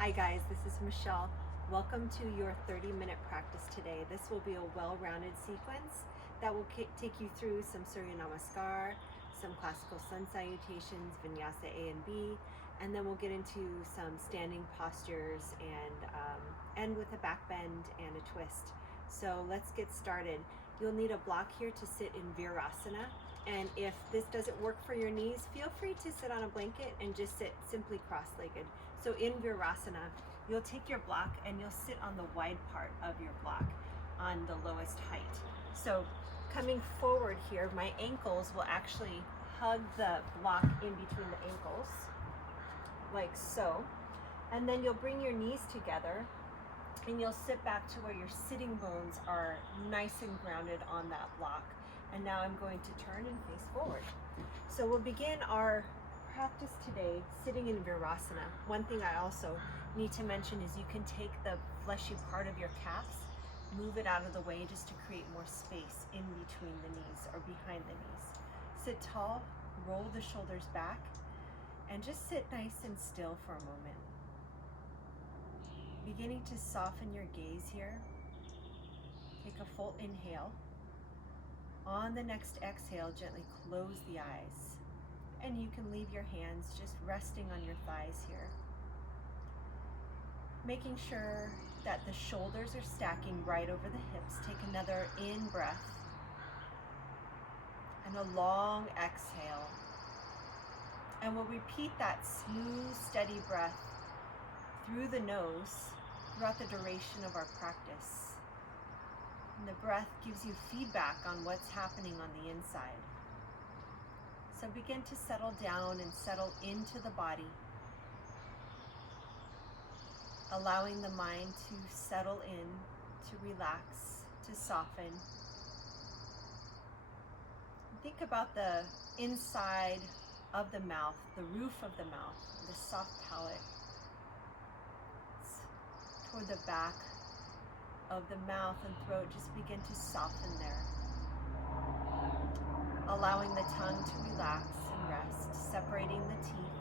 Hi guys, this is Michelle. Welcome to your 30-minute practice today. This will be a well-rounded sequence that will take you through some surya namaskar, some classical sun salutations, Vinyasa A and B, and then we'll get into some standing postures and end with a back bend and a twist. So let's get started. You'll need a block here to sit in virasana. And if this doesn't work for your knees, feel free to sit on a blanket and just sit simply cross-legged. So in virasana, you'll take your block and you'll sit on the wide part of your block on the lowest height. So coming forward here, my ankles will actually hug the block in between the ankles, like so. And then you'll bring your knees together and you'll sit back to where your sitting bones are nice and grounded on that block. And now I'm going to turn and face forward. So we'll begin our practice today sitting in virasana. One thing I also need to mention is you can take the fleshy part of your calves, move it out of the way just to create more space in between the knees or behind the knees. Sit tall, roll the shoulders back, and just sit nice and still for a moment. Beginning to soften your gaze here. Take a full inhale. On the next exhale, gently close the eyes. And you can leave your hands just resting on your thighs here. Making sure that the shoulders are stacking right over the hips. Take another in breath. And a long exhale. And we'll repeat that smooth, steady breath through the nose throughout the duration of our practice. And the breath gives you feedback on what's happening on the inside. So begin to settle down and settle into the body, allowing the mind to settle in, to relax, to soften. Think about the inside of the mouth, the roof of the mouth, the soft palate. Toward the back of the mouth and throat, just begin to soften there. Allowing the tongue to relax and rest, separating the teeth.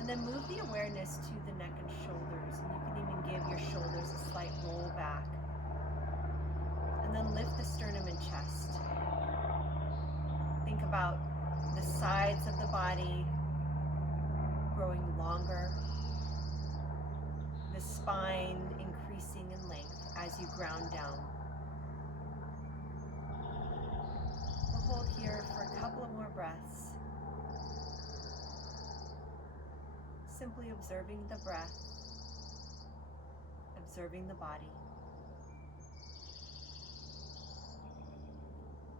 And then move the awareness to the neck and shoulders, and you can even give your shoulders a slight roll back. And then lift the sternum and chest. Think about the sides of the body growing longer, the spine increasing in length as you ground down. We'll hold here for a couple of more breaths. Simply observing the breath, observing the body.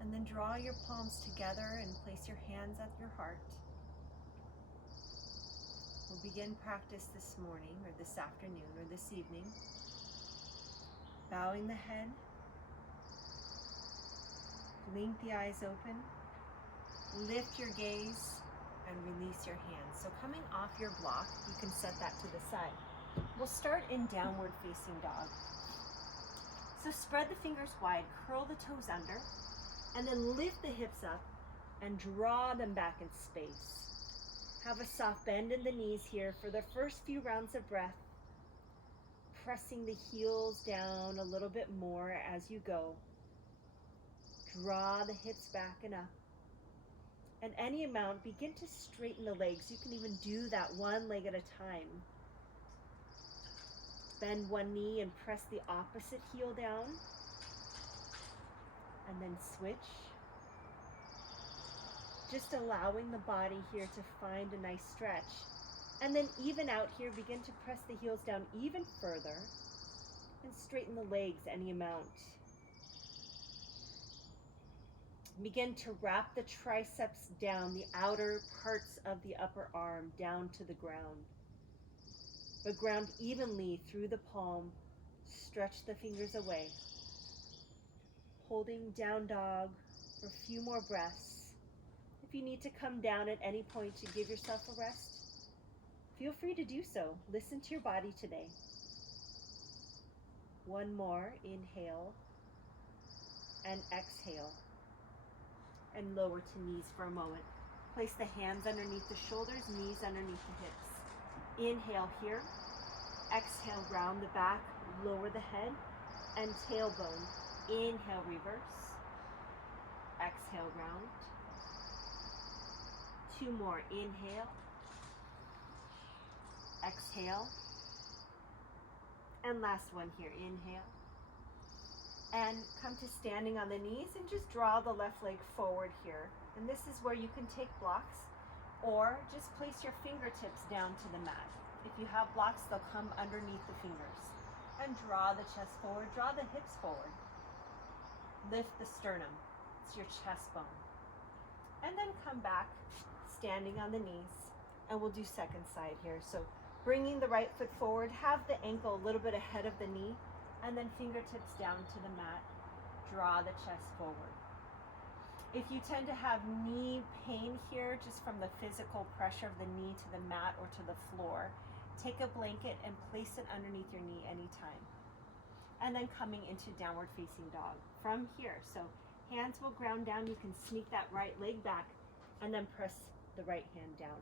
And then draw your palms together and place your hands at your heart. We'll begin practice this morning or this afternoon or this evening. Bowing the head. Blink the eyes open. Lift your gaze and release your hands. So coming off your block, you can set that to the side. We'll start in downward facing dog. So spread the fingers wide, curl the toes under, and then lift the hips up and draw them back in space. Have a soft bend in the knees here for the first few rounds of breath. Pressing the heels down a little bit more as you go. Draw the hips back and up. And any amount, begin to straighten the legs. You can even do that one leg at a time. Bend one knee and press the opposite heel down. And then switch. Just allowing the body here to find a nice stretch. And then even out here, begin to press the heels down even further and straighten the legs any amount. Begin to wrap the triceps down, the outer parts of the upper arm down to the ground. But ground evenly through the palm. Stretch the fingers away. Holding down dog for a few more breaths. If you need to come down at any point to give yourself a rest, feel free to do so. Listen to your body today. One more, inhale and exhale. And lower to knees for a moment. Place the hands underneath the shoulders, knees underneath the hips. Inhale here. Exhale, round the back, lower the head, and tailbone. Inhale, reverse. Exhale, round. 2 more. Inhale. Exhale. And last one here. Inhale. And come to standing on the knees and just draw the left leg forward here. And this is where you can take blocks or just place your fingertips down to the mat. If you have blocks, they'll come underneath the fingers. And draw the chest forward, draw the hips forward. Lift the sternum, it's your chest bone. And then come back, standing on the knees, and we'll do second side here. So bringing the right foot forward, have the ankle a little bit ahead of the knee, and then fingertips down to the mat, draw the chest forward. If you tend to have knee pain here, just from the physical pressure of the knee to the mat or to the floor, take a blanket and place it underneath your knee anytime. And then coming into downward facing dog from here. So hands will ground down. You can sneak that right leg back and then press the right hand down.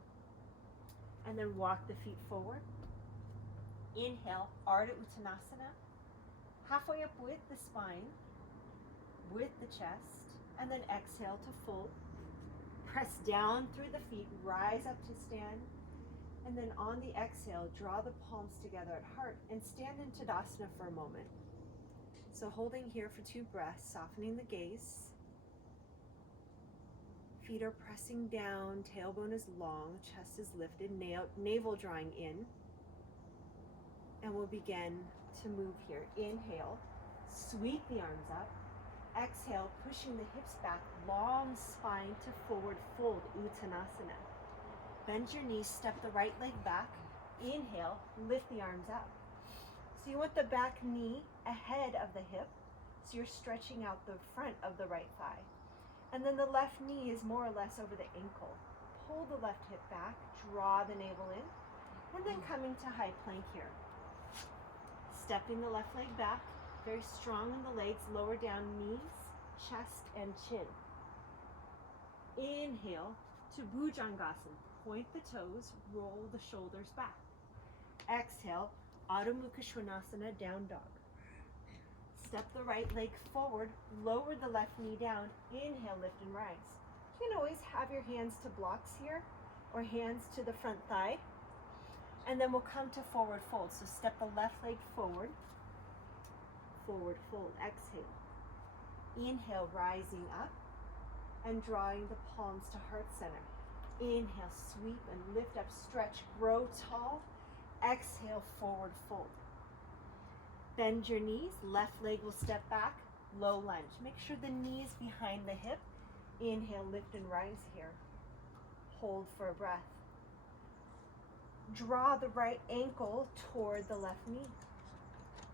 And then walk the feet forward. Inhale, Ardha Uttanasana. Halfway up with the spine, with the chest, and then exhale to fold. Press down through the feet, rise up to stand. And then on the exhale, draw the palms together at heart and stand in Tadasana for a moment. So holding here for 2 breaths, softening the gaze. Feet are pressing down, tailbone is long, chest is lifted, navel drawing in. And we'll begin to move here. Inhale, sweep the arms up. Exhale, pushing the hips back, long spine to forward fold, Uttanasana. Bend your knees, step the right leg back. Inhale, lift the arms up. So you want the back knee ahead of the hip, so you're stretching out the front of the right thigh. And then the left knee is more or less over the ankle. Pull the left hip back, draw the navel in, and then coming to high plank here. Stepping the left leg back, very strong in the legs, lower down knees, chest, and chin. Inhale to Bhujangasana. Point the toes, roll the shoulders back. Exhale, Adho Mukha Svanasana, down dog. Step the right leg forward, lower the left knee down. Inhale, lift and rise. You can always have your hands to blocks here or hands to the front thigh. And then we'll come to forward fold. So step the left leg forward, forward fold, exhale. Inhale, rising up and drawing the palms to heart center. Inhale, sweep and lift up, stretch, grow tall. Exhale, forward fold. Bend your knees, left leg will step back, low lunge. Make sure the knee is behind the hip. Inhale, lift and rise here. Hold for a breath. Draw the right ankle toward the left knee.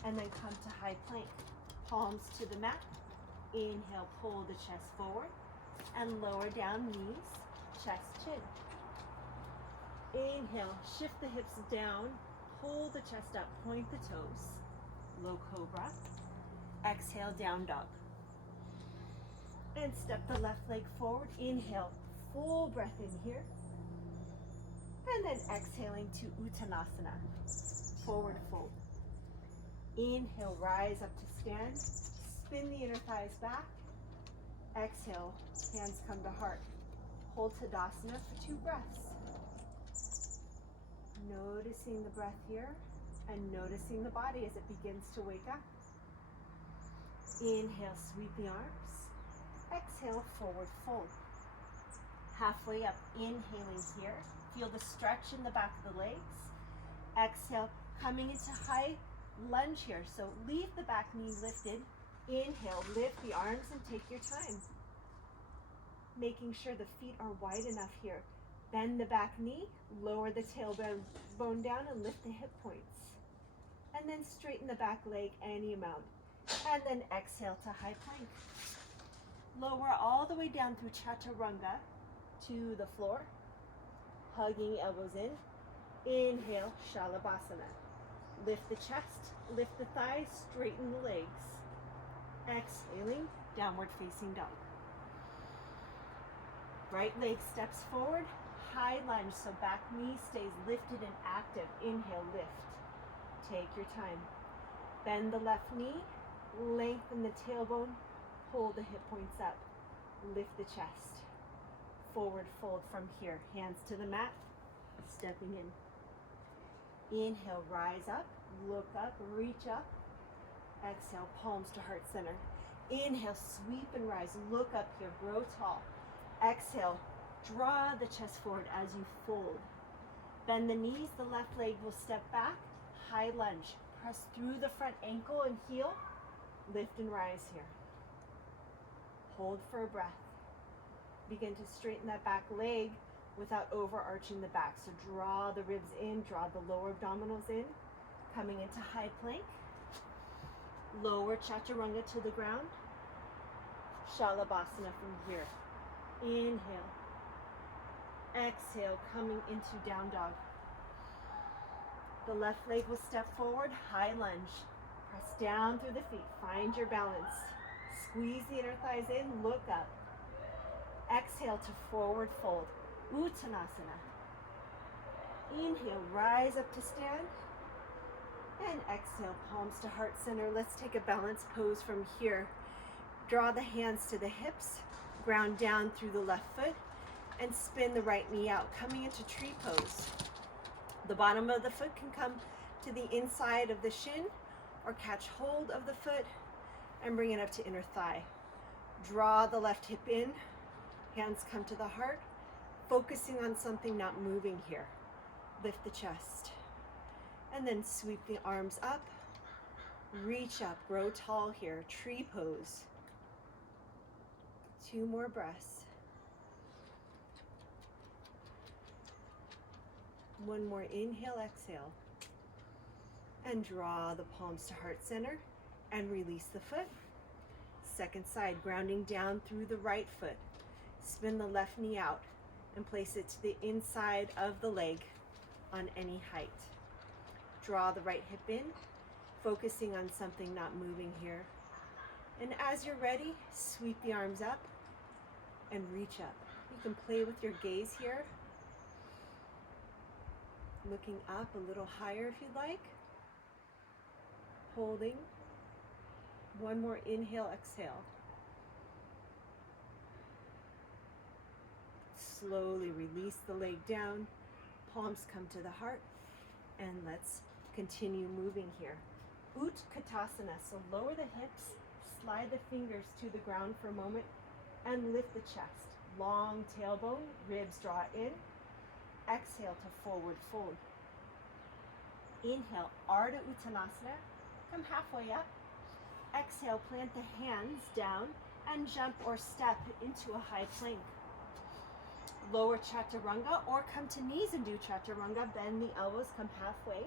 And then come to high plank. Palms to the mat. Inhale, pull the chest forward. And lower down knees, chest, chin. Inhale, shift the hips down. Pull the chest up, point the toes. Low cobra. Exhale, down dog. And step the left leg forward. Inhale, full breath in here. And then exhaling to Uttanasana, forward fold. Inhale, rise up to stand. Spin the inner thighs back. Exhale, hands come to heart. Hold Tadasana for 2 breaths. Noticing the breath here and noticing the body as it begins to wake up. Inhale, sweep the arms. Exhale, forward fold. Halfway up, inhaling here. Feel the stretch in the back of the legs. Exhale, coming into high lunge here. So leave the back knee lifted. Inhale, lift the arms and take your time. Making sure the feet are wide enough here. Bend the back knee, lower the tailbone down and lift the hip points. And then straighten the back leg any amount. And then exhale to high plank. Lower all the way down through chaturanga to the floor. Hugging elbows in. Inhale, shalabhasana. Lift the chest, lift the thighs, straighten the legs. Exhaling, downward facing dog. Right leg steps forward, high lunge, so back knee stays lifted and active. Inhale, lift. Take your time. Bend the left knee, lengthen the tailbone, pull the hip points up, lift the chest. Forward fold from here, hands to the mat, stepping in. Inhale, rise up, look up, reach up. Exhale, palms to heart center. Inhale, sweep and rise, look up here, grow tall. Exhale, draw the chest forward as you fold. Bend the knees, the left leg will step back, high lunge. Press through the front ankle and heel, lift and rise here. Hold for a breath. Begin to straighten that back leg without overarching the back. So draw the ribs in, draw the lower abdominals in. Coming into high plank. Lower chaturanga to the ground. Shalabhasana from here. Inhale. Exhale, coming into down dog. The left leg will step forward, high lunge. Press down through the feet, find your balance. Squeeze the inner thighs in, look up. Exhale to forward fold, Uttanasana. Inhale, rise up to stand. And exhale, palms to heart center. Let's take a balanced pose from here. Draw the hands to the hips, ground down through the left foot, and spin the right knee out, coming into tree pose. The bottom of the foot can come to the inside of the shin or catch hold of the foot and bring it up to inner thigh. Draw the left hip in, hands come to the heart, focusing on something, not moving here. Lift the chest. And then sweep the arms up, reach up, grow tall here, tree pose. 2 more breaths. 1 more inhale, exhale. And draw the palms to heart center and release the foot. Second side, grounding down through the right foot. Spin the left knee out and place it to the inside of the leg on any height. Draw the right hip in, focusing on something, not moving here. And as you're ready, sweep the arms up and reach up. You can play with your gaze here. Looking up a little higher if you'd like. Holding. 1 more inhale, exhale. Slowly release the leg down. Palms come to the heart. And let's continue moving here. Utkatasana, so lower the hips, slide the fingers to the ground for a moment, and lift the chest. Long tailbone, ribs draw in. Exhale to forward fold. Inhale, Ardha Uttanasana. Come halfway up. Exhale, plant the hands down and jump or step into a high plank. Lower chaturanga or come to knees and do chaturanga. Bend the elbows, come halfway.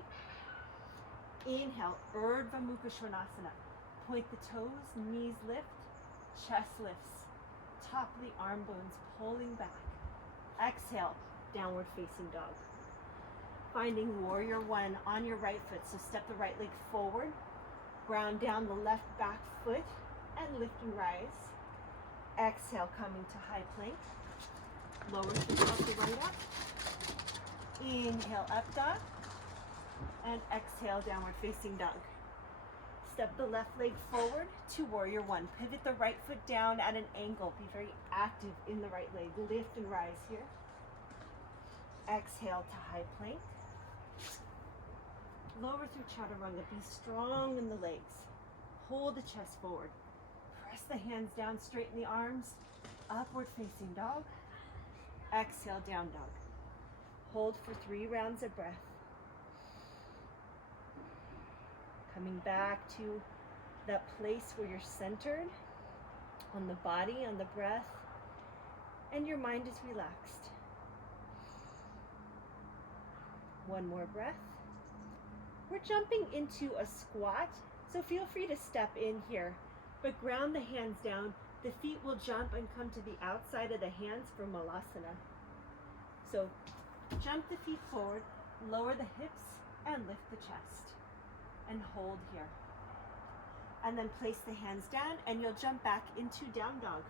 Inhale, Urdhva Mukha Svanasana. Point the toes, knees lift, chest lifts. Top of the arm bones pulling back. Exhale, downward facing dog. Finding warrior 1 on your right foot. So step the right leg forward, ground down the left back foot, and lift and rise. Exhale, coming to high plank. Lower the chaturanga. Inhale, up dog. And exhale, downward facing dog. Step the left leg forward to warrior 1. Pivot the right foot down at an angle. Be very active in the right leg. Lift and rise here. Exhale to high plank. Lower through chaturanga. Be strong in the legs. Hold the chest forward. Press the hands down, straighten the arms. Upward facing dog. Exhale, down dog. Hold for 3 rounds of breath. Coming back to that place where you're centered on the body, on the breath, and your mind is relaxed. 1 more breath. We're jumping into a squat, so feel free to step in here, but ground the hands down. The feet will jump and come to the outside of the hands for malasana. So jump the feet forward, lower the hips, and lift the chest. And hold here. And then place the hands down and you'll jump back into down dog.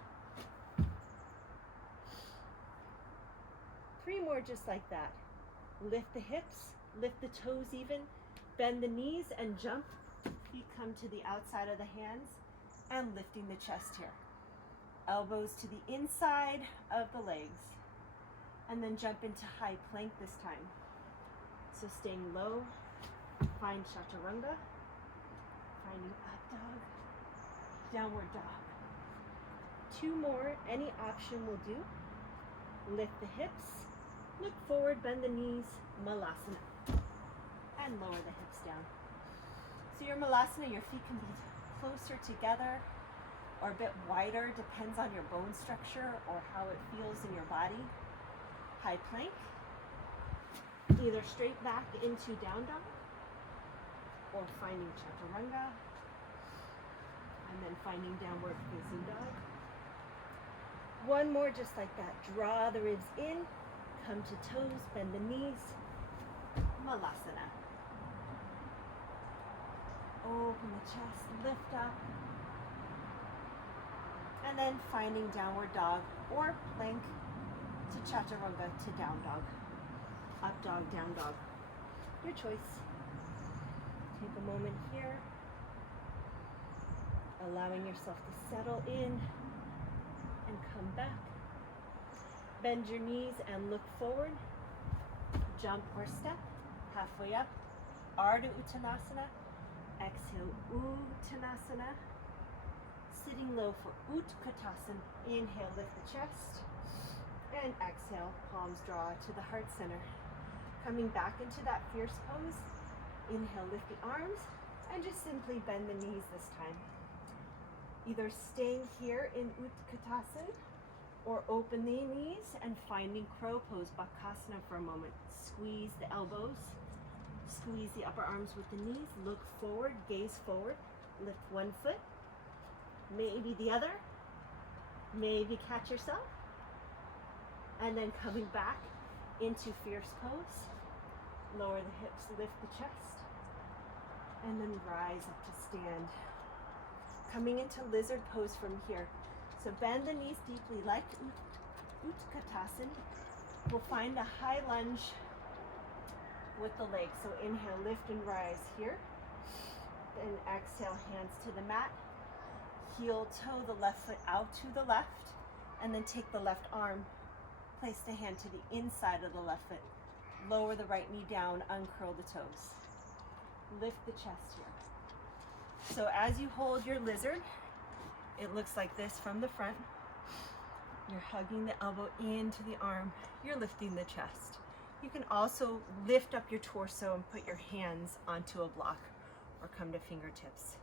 3 more just like that. Lift the hips, lift the toes even, bend the knees and jump. Feet come to the outside of the hands and lifting the chest here. Elbows to the inside of the legs. And then jump into high plank this time. So staying low, find chaturanga, finding up dog, downward dog. 2 more, any option will do. Lift the hips, look forward, bend the knees, malasana, and lower the hips down. So your malasana, your feet can be closer together or a bit wider, depends on your bone structure or how it feels in your body. High plank, either straight back into down dog or finding chaturanga and then finding downward facing dog. 1 more just like that. Draw the ribs in, come to toes, bend the knees, malasana. Open the chest, lift up, and then finding downward dog or plank to chaturanga to down dog. Up dog, down dog. Your choice. Take a moment here, allowing yourself to settle in and come back. Bend your knees and look forward. Jump or step, halfway up. Ardha Uttanasana. Exhale, Uttanasana. Sitting low for Utkatasana. Inhale, lift the chest. And exhale, palms draw to the heart center. Coming back into that fierce pose. Inhale, lift the arms. And just simply bend the knees this time. Either staying here in Utkatasana or open the knees and finding crow pose, bakasana for a moment. Squeeze the elbows, squeeze the upper arms with the knees, look forward, gaze forward, lift 1 foot, maybe the other, maybe catch yourself, and then coming back into fierce pose, lower the hips, lift the chest, and then rise up to stand. Coming into lizard pose from here. So bend the knees deeply like Utkatasana. We'll find a high lunge with the legs. So inhale, lift and rise here. Then exhale, hands to the mat. Heel toe the left foot out to the left. And then take the left arm. Place the hand to the inside of the left foot. Lower the right knee down, uncurl the toes. Lift the chest here. So as you hold your lizard, it looks like this from the front. You're hugging the elbow into the arm. You're lifting the chest. You can also lift up your torso and put your hands onto a block or come to fingertips.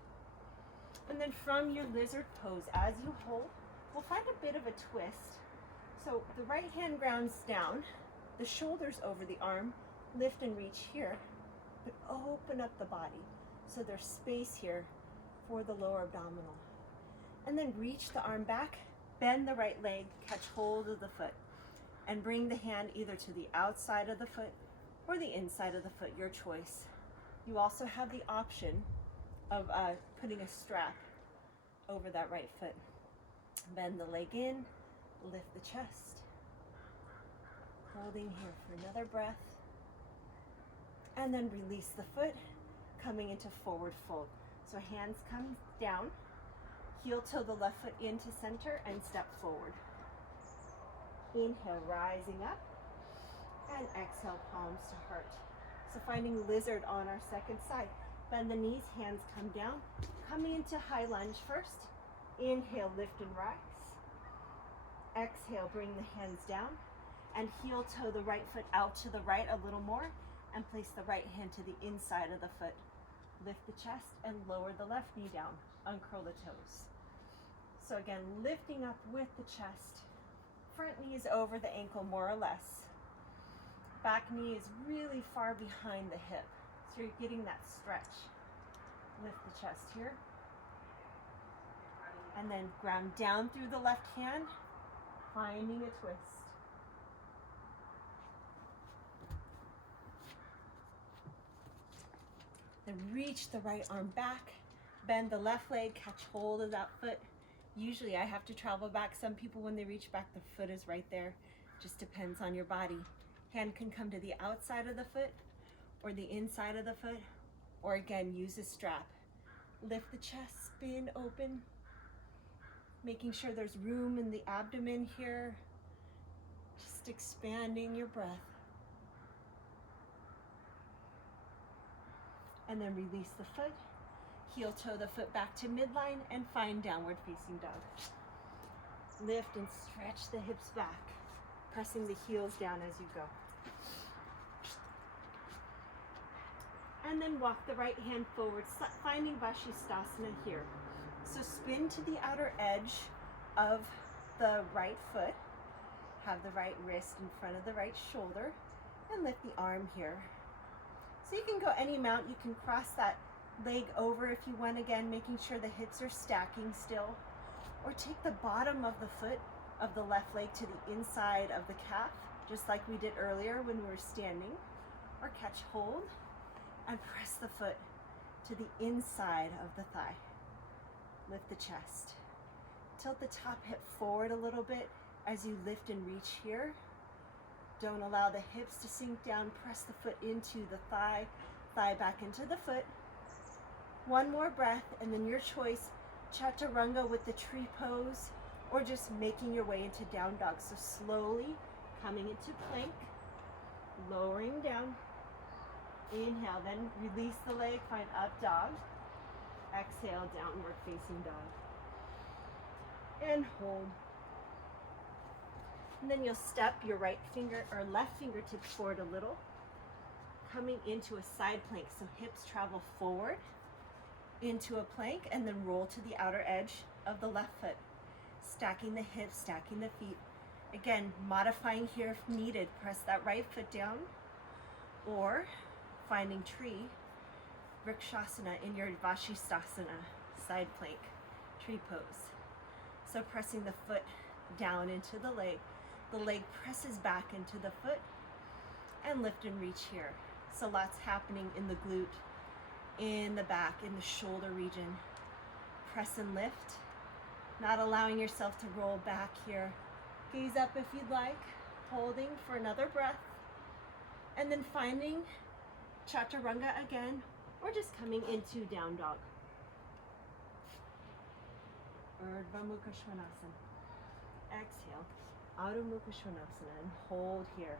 And then from your lizard pose, as you hold, we'll find a bit of a twist. So the right hand grounds down, the shoulders over the arm, lift and reach here, but open up the body. So there's space here for the lower abdominal. And then reach the arm back, bend the right leg, catch hold of the foot, and bring the hand either to the outside of the foot or the inside of the foot, your choice. You also have the option of putting a strap over that right foot. Bend the leg in, lift the chest. Holding here for another breath. And then release the foot, coming into forward fold. So hands come down, heel toe the left foot into center and step forward. Inhale, rising up, and exhale, palms to heart. So finding lizard on our second side. Bend the knees, hands come down, coming into high lunge first. Inhale, lift and rise. Exhale, bring the hands down, and heel toe the right foot out to the right a little more, and place the right hand to the inside of the foot. Lift the chest and lower the left knee down. Uncurl the toes. So again, lifting up with the chest. Front knee is over the ankle more or less. Back knee is really far behind the hip. So you're getting that stretch. Lift the chest here. And then ground down through the left hand, finding a twist. Then reach the right arm back, bend the left leg, catch hold of that foot. Usually I have to travel back. Some people, when they reach back, the foot is right there. Just depends on your body. Hand can come to the outside of the foot or the inside of the foot, or again, use a strap. Lift the chest, spin open, making sure there's room in the abdomen here. Just expanding your breath. And then release the foot. Heel toe the foot back to midline and find downward facing dog. Lift and stretch the hips back, pressing the heels down as you go. And then walk the right hand forward, finding vasisthasana here. So spin to the outer edge of the right foot. Have the right wrist in front of the right shoulder and lift the arm here. So you can go any amount. You can cross that leg over if you want, again, making sure the hips are stacking still. Or take the bottom of the foot of the left leg to the inside of the calf, just like we did earlier when we were standing. Or catch hold and press the foot to the inside of the thigh. Lift the chest. Tilt the top hip forward a little bit as you lift and reach here. Don't allow the hips to sink down. Press the foot into the thigh, thigh back into the foot. One more breath, and then your choice, chaturanga with the tree pose, or just making your way into down dog. So slowly coming into plank, lowering down. Inhale, then release the leg, find up dog. Exhale, downward facing dog. And hold. And then you'll step your right finger or left fingertips forward a little, coming into a side plank. So hips travel forward into a plank and then roll to the outer edge of the left foot. Stacking the hips, stacking the feet. Again, modifying here if needed. Press that right foot down, or finding tree, vriksasana in your vasisthasana, side plank, tree pose. So pressing the foot down into the leg presses back into the foot, and lift and reach here. So lots happening in the glute, in the back, in the shoulder region. Press and lift, not allowing yourself to roll back here. Gaze up if you'd like, holding for another breath, and then finding chaturanga again, or just coming into down dog. Ardha Mukha Svanasana. Exhale, Adho Mukha Svanasana, and hold here.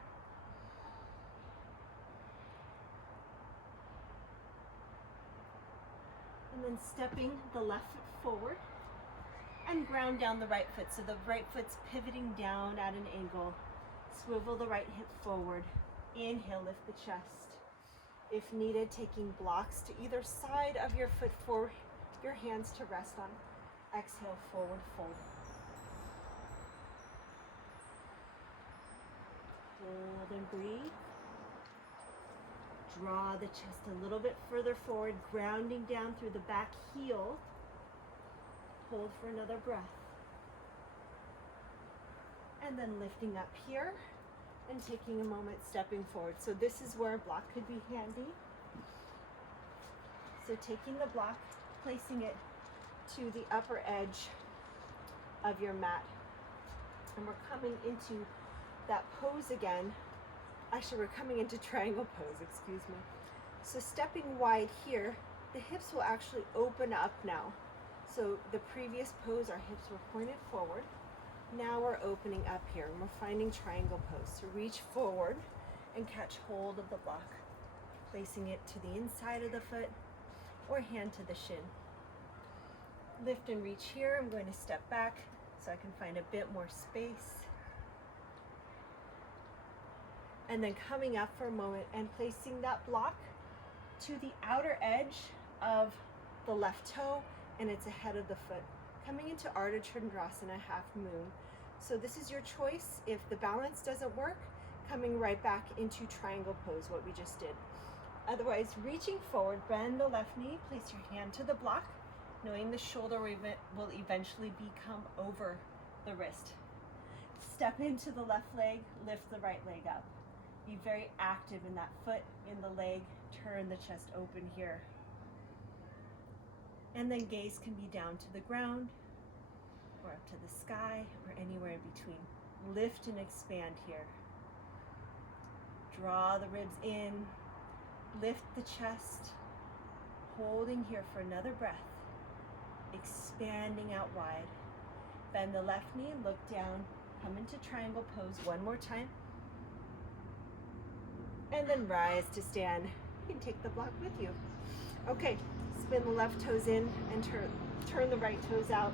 And then stepping the left foot forward and ground down the right foot. So the right foot's pivoting down at an angle. Swivel the right hip forward. Inhale, lift the chest. If needed, taking blocks to either side of your foot for your hands to rest on. Exhale, forward fold. Hold and breathe. Draw the chest a little bit further forward, grounding down through the back heel. Hold for another breath. And then lifting up here and taking a moment stepping forward. So this is where a block could be handy. So taking the block, placing it to the upper edge of your mat. And we're coming into that pose again. Actually, we're coming into triangle pose, excuse me. So stepping wide here, the hips will actually open up now. So the previous pose, our hips were pointed forward. Now we're opening up here and we're finding triangle pose. So reach forward and catch hold of the block, placing it to the inside of the foot or hand to the shin. Lift and reach here. I'm going to step back so I can find a bit more space. And then coming up for a moment and placing that block to the outer edge of the left toe, and it's ahead of the foot. Coming into ardha chandrasana, half moon. So this is your choice. If the balance doesn't work, coming right back into triangle pose, what we just did. Otherwise, reaching forward, bend the left knee, place your hand to the block, knowing the shoulder will eventually become over the wrist. Step into the left leg, lift the right leg up. Be very active in that foot, in the leg, turn the chest open here. And then gaze can be down to the ground, or up to the sky, or anywhere in between. Lift and expand here. Draw the ribs in, lift the chest, holding here for another breath, expanding out wide. Bend the left knee, look down, come into triangle pose one more time, and then rise to stand. You can take the block with you. Okay, spin the left toes in and turn the right toes out,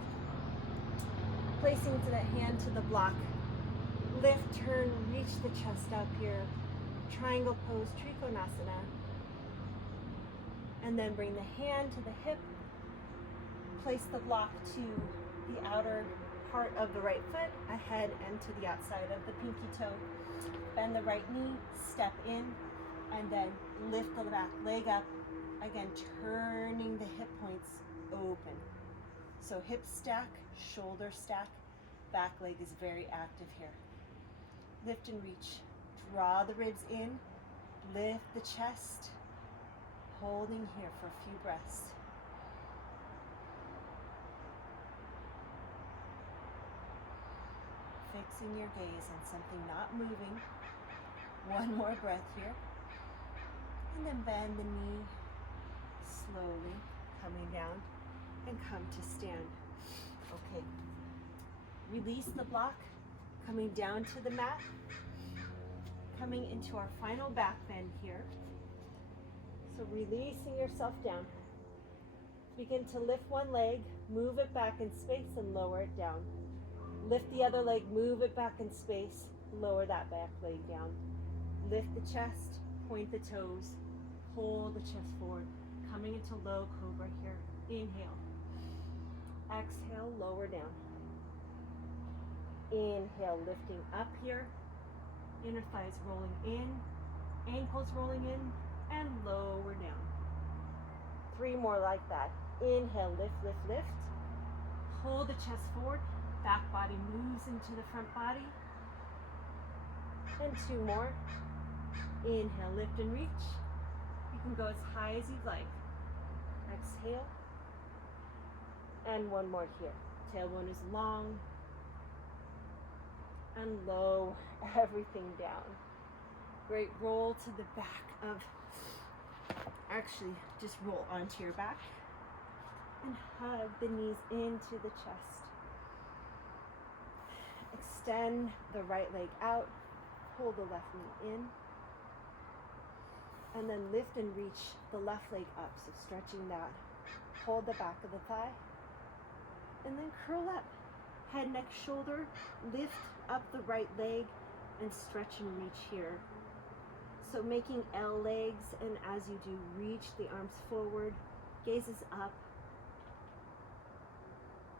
placing the hand to the block. Lift, turn, reach the chest up here. Triangle pose, trikonasana. And then bring the hand to the hip. Place the block to the outer part of the right foot, ahead and to the outside of the pinky toe. Bend the right knee, step in, and then lift the back leg up. Again, turning the hip points open. So hip stack, shoulder stack, back leg is very active here. Lift and reach. Draw the ribs in, lift the chest, holding here for a few breaths. Fixing your gaze on something not moving. One more breath here. And then bend the knee, slowly coming down and come to stand. Okay. Release the block, coming down to the mat. Coming into our final back bend here. So releasing yourself down. Begin to lift one leg, move it back in space and lower it down. Lift the other leg, move it back in space, lower that back leg down. Lift the chest, point the toes, pull the chest forward. Coming into low cobra here. Inhale. Exhale, lower down. Inhale, lifting up here. Inner thighs rolling in, ankles rolling in, and lower down. 3 more like that. Inhale, lift, lift, lift. Pull the chest forward. Back body moves into the front body. And 2 more. Inhale, lift and reach. You can go as high as you'd like. Exhale. And 1 more here. Tailbone is long. And low everything down. Great, roll to the back of, actually just roll onto your back and hug the knees into the chest. Extend the right leg out, pull the left knee in, and then lift and reach the left leg up, so stretching that. Hold the back of the thigh, and then curl up. Head, neck, shoulder, lift up the right leg and stretch and reach here. So making L legs, and as you do, reach the arms forward, gazes up.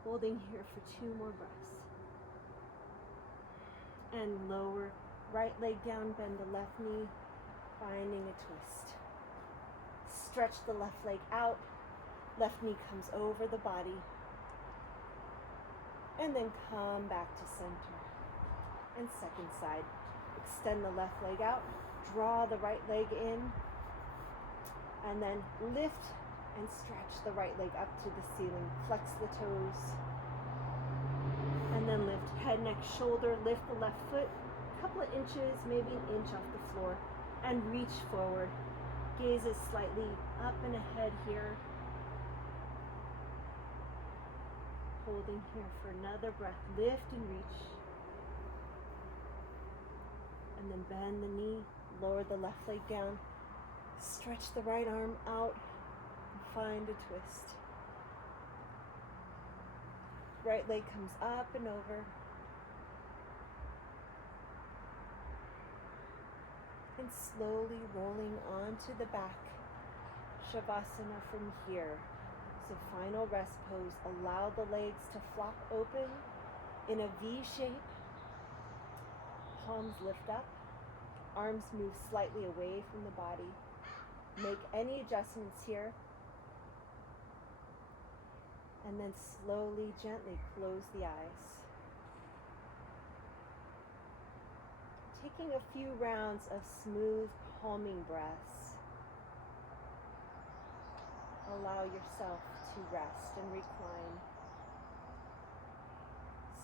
Holding here for 2 more breaths. And lower, right leg down, bend the left knee, finding a twist. Stretch the left leg out, left knee comes over the body. And then come back to center. And second side. Extend the left leg out. Draw the right leg in. And then lift and stretch the right leg up to the ceiling. Flex the toes. And then lift head, neck, shoulder. Lift the left foot a couple of inches, maybe an inch off the floor. And reach forward. Gaze is slightly up and ahead here. Holding here for another breath. Lift and reach. And then bend the knee. Lower the left leg down. Stretch the right arm out. And find a twist. Right leg comes up and over. And slowly rolling onto the back. Shavasana from here. So final rest pose. Allow the legs to flop open in a V shape. Palms lift up. Arms move slightly away from the body. Make any adjustments here. And then slowly, gently close the eyes. Taking a few rounds of smooth, calming breaths. Allow yourself to rest and recline.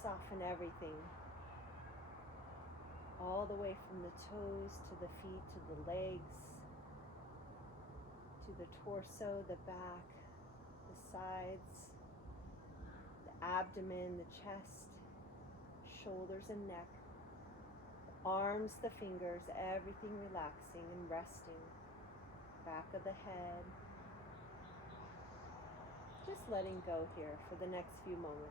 Soften everything. all the way from the toes to the feet to the legs, to the torso, the back, the sides, the abdomen, the chest, shoulders and neck, the arms, the fingers, everything relaxing and resting. Back of the head. Just letting go here for the next few moments.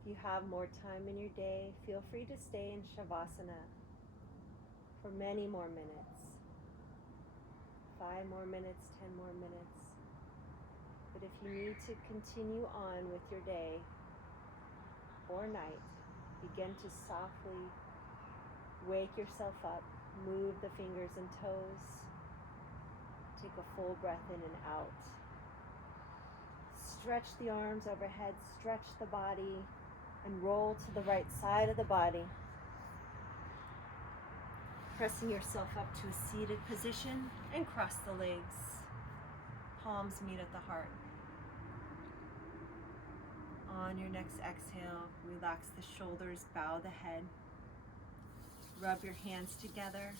If you have more time in your day, feel free to stay in Shavasana for many more minutes. 5 more minutes, 10 more minutes. But if you need to continue on with your day or night, begin to softly wake yourself up, move the fingers and toes, take a full breath in and out. Stretch the arms overhead, stretch the body, and roll to the right side of the body. Pressing yourself up to a seated position and cross the legs. Palms meet at the heart. On your next exhale, relax the shoulders, bow the head. Rub your hands together,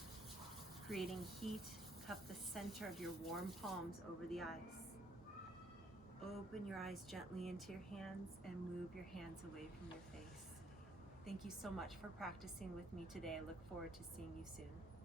creating heat. Cup the center of your warm palms over the eyes. Open your eyes gently into your hands and move your hands away from your face. Thank you so much for practicing with me today. I look forward to seeing you soon.